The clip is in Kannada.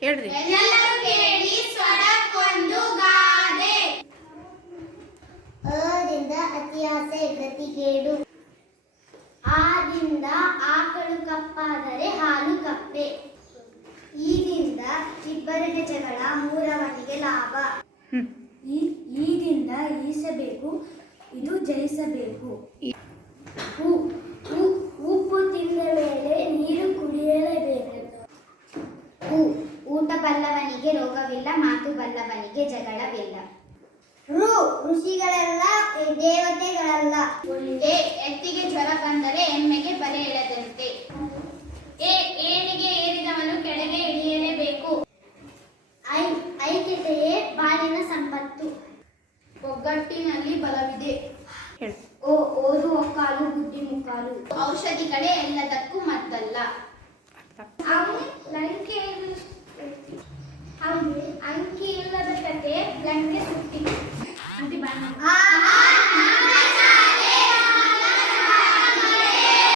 ಹೇಳ್ರಿ. ಅತಿಯಾಸೆ ಗತಿಗೇಡು ಆದಿಂದ ಆಕಳು ಕಪ್ಪಾದರೆ ಹಾಲು ಕಪ್ಪೆ. ಈದಿಂದ ಇಬ್ಬರಿಗೆ ಜಗಳ ಮೂರವನಿಗೆ ಲಾಭ. ಈ- ಈದಿಂದ ಈಸಬೇಕು ಇದು ಜಯಿಸಬೇಕು. ಉ- ಊಟ ಬಲ್ಲವನಿಗೆ ರೋಗವಿಲ್ಲ ಮಾತು ಬಲ್ಲವನಿಗೆ ಜಗಳವಿಲ್ಲ. ರು ಋಷಿಗಳೆಲ್ಲ ದೇವತೆಗಳಲ್ಲ. ಒಂದೆ ಎತ್ತಿಗೆ ಜ್ವರ ಬಂದರೆ ಎಮ್ಮೆಗೆ ಬಲೆ ಇಳದಂತೆ ಏ ಏಣಿಗೆ ಏರಿದವನು ಕೆಳಗೆ ಇಳಿಯಲೇಬೇಕು. ಐ ಐಕ್ಯತೆಯೇ ಬಾಲಿನ ಸಂಪತ್ತು. ಒಗ್ಗಟ್ಟಿನಲ್ಲಿ ಬಲವಿದೆ. ಓ ಓದು ಒಕ್ಕಾಲು ಬುದ್ಧಿ ಮುಕ್ಕಾಲು. ಔಷಧಿಗಳೇ ಎಲ್ಲದಕ್ಕೂ ಮದ್ದಲ್ಲ. ಲಂಕೆ